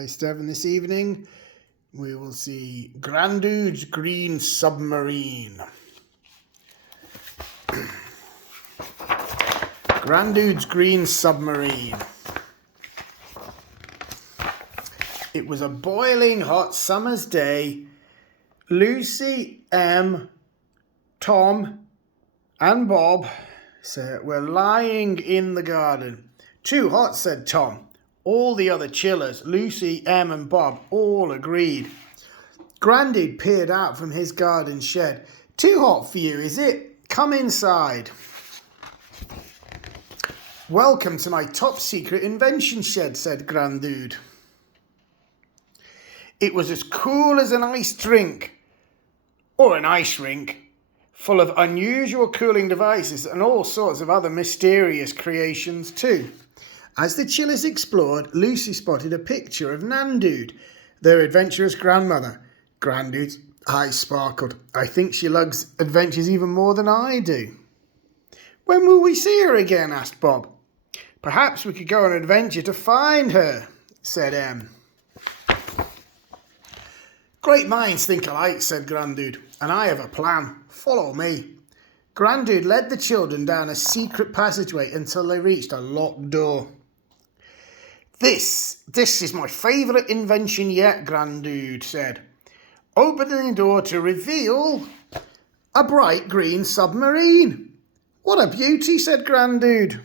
Stephen, this evening we will see Grandude's Green Submarine. Grandude's Green Submarine. It was a boiling hot summer's day. Lucy, Em, Tom and Bob were lying in the garden. Too hot, said Tom. All the other chillers, Lucy, Em and Bob, all agreed. Grandude peered out from his garden shed. Too hot for you, is it? Come inside. Welcome to my top secret invention shed, said Grandude. It was as cool as an iced drink, or an ice rink, full of unusual cooling devices and all sorts of other mysterious creations too. As the chillers explored, Lucy spotted a picture of Nandude, their adventurous grandmother. Grandude's eyes sparkled. I think she loves adventures even more than I do. When will we see her again? Asked Bob. Perhaps we could go on an adventure to find her, said Em. Great minds think alike, said Grandude, and I have a plan. Follow me. Grandude led the children down a secret passageway until they reached a locked door. This is my favourite invention yet, Grandude said, opening the door to reveal a bright green submarine. What a beauty, said Grandude.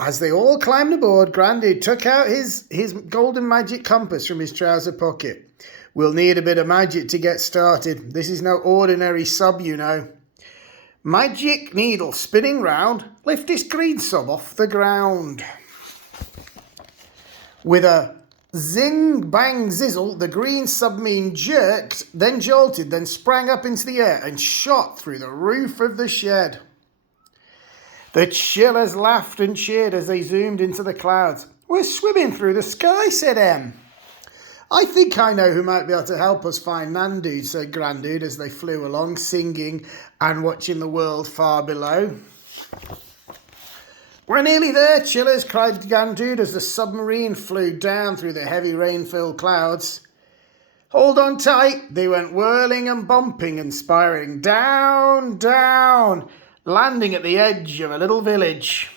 As they all climbed aboard, Grandude took out his golden magic compass from his trouser pocket. We'll need a bit of magic to get started. This is no ordinary sub, you know. Magic needle spinning round, lift this green sub off the ground. With a zing, bang, zizzle, the green submarine jerked, then jolted, then sprang up into the air and shot through the roof of the shed. The chillers laughed and cheered as they zoomed into the clouds. We're swimming through the sky, said Em. I think I know who might be able to help us find Nandude, said Grandude as they flew along, singing and watching the world far below. We're nearly there, chillers, cried Grandude as the submarine flew down through the heavy rain-filled clouds. Hold on tight. They went whirling and bumping and spiraling down, down, landing at the edge of a little village.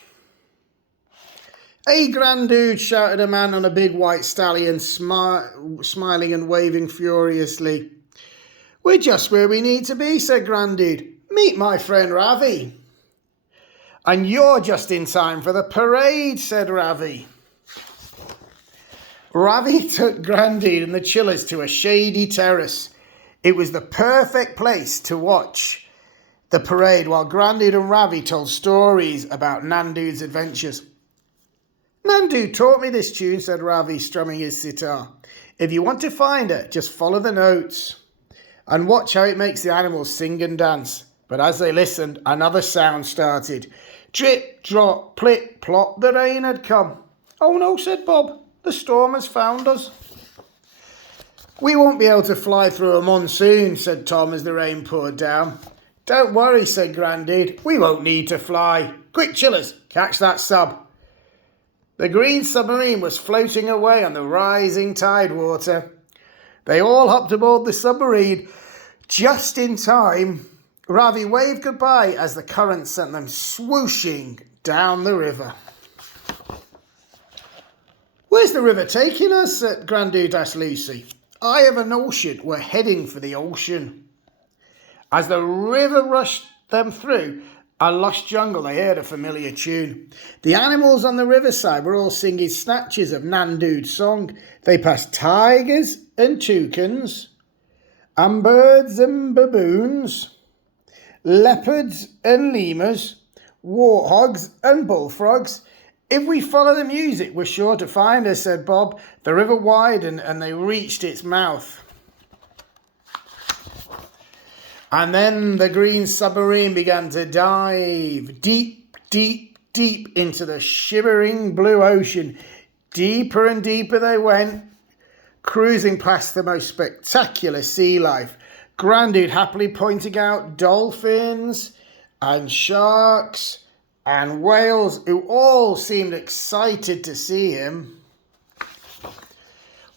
Hey, Grandude, shouted a man on a big white stallion, smiling and waving furiously. We're just where we need to be, said Grandude. Meet my friend Ravi. And you're just in time for the parade, said Ravi. Ravi took Grandude and the chillers to a shady terrace. It was the perfect place to watch the parade while Grandude and Ravi told stories about Nandude's adventures. Nandude taught me this tune, said Ravi, strumming his sitar. If you want to find her, just follow the notes and watch how it makes the animals sing and dance. But as they listened, another sound started. Drip, drop, plip, plop, the rain had come. Oh no, said Bob, the storm has found us. We won't be able to fly through a monsoon, said Tom as the rain poured down. Don't worry, said Grandude, we won't need to fly. Quick, chillers, catch that sub. The green submarine was floating away on the rising tide water. They all hopped aboard the submarine just in time. Ravi waved goodbye as the current sent them swooshing down the river. Where's the river taking us? Grandude asked Lucy. I have a notion we're heading for the ocean. As the river rushed them through a lush jungle, they heard a familiar tune. The animals on the riverside were all singing snatches of Nandude's song. They passed tigers and toucans, and birds and baboons, leopards and lemurs, warthogs and bullfrogs. If we follow the music, we're sure to find her, said Bob. The river widened and they reached its mouth. And then the green submarine began to dive deep, deep, deep into the shimmering blue ocean. Deeper and deeper they went, cruising past the most spectacular sea life. Grandude happily pointing out dolphins and sharks and whales who all seemed excited to see him.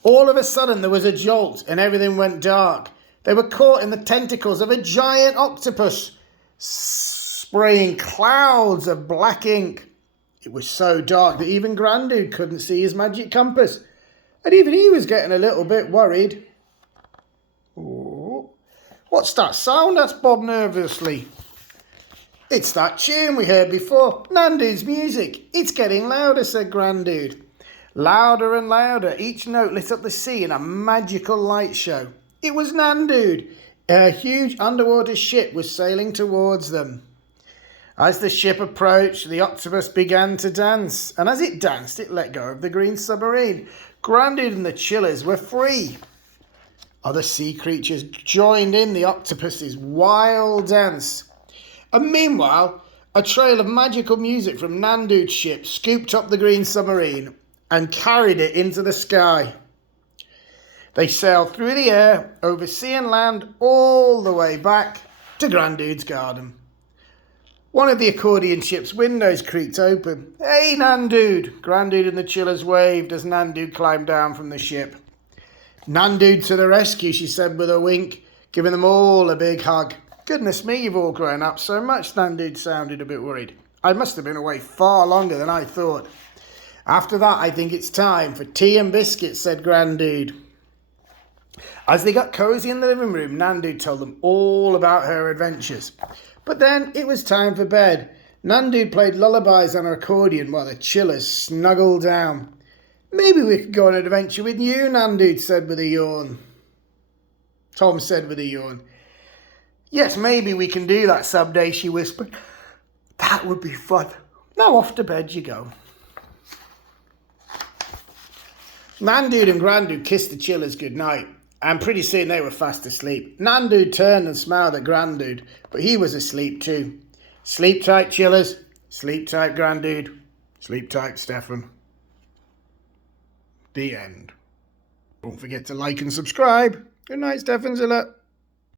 All of a sudden there was a jolt and everything went dark. They were caught in the tentacles of a giant octopus, spraying clouds of black ink. It was so dark that even Granddude couldn't see his magic compass. And even he was getting a little bit worried. Oh, what's that sound? Asked Bob nervously. It's that tune we heard before, Nandude's music. It's getting louder, said Granddude. Louder and louder, each note lit up the sea in a magical light show. It was Nandude. A huge underwater ship was sailing towards them. As the ship approached, the octopus began to dance, and as it danced, it let go of the green submarine. Granddude and the chillers were free. Other sea creatures joined in the octopus's wild dance. And meanwhile, a trail of magical music from Nandude's ship scooped up the green submarine and carried it into the sky. They sailed through the air, over sea and land, all the way back to Granddude's garden. One of the accordion ship's windows creaked open. Hey, Nandude! Granddude and the chillers waved as Nandude climbed down from the ship. Nandude to the rescue, she said with a wink, giving them all a big hug. Goodness me, you've all grown up so much, Nandude sounded a bit worried. I must have been away far longer than I thought. After that, I think it's time for tea and biscuits, said Granddude. As they got cosy in the living room, Nandude told them all about her adventures. But then it was time for bed. Nandude played lullabies on her accordion while the chillers snuggled down. Maybe we could go on an adventure with you, Nandude said with a yawn. Tom said with a yawn. Yes, maybe we can do that someday, she whispered. That would be fun. Now off to bed you go. Nandude and Granddude kissed the chillers goodnight, and pretty soon they were fast asleep. Nandude turned and smiled at Granddude, but he was asleep too. Sleep tight, chillers. Sleep tight, Granddude. Sleep tight, Stefan. The end. Don't forget to like and subscribe. Good night, Stefan Zilla.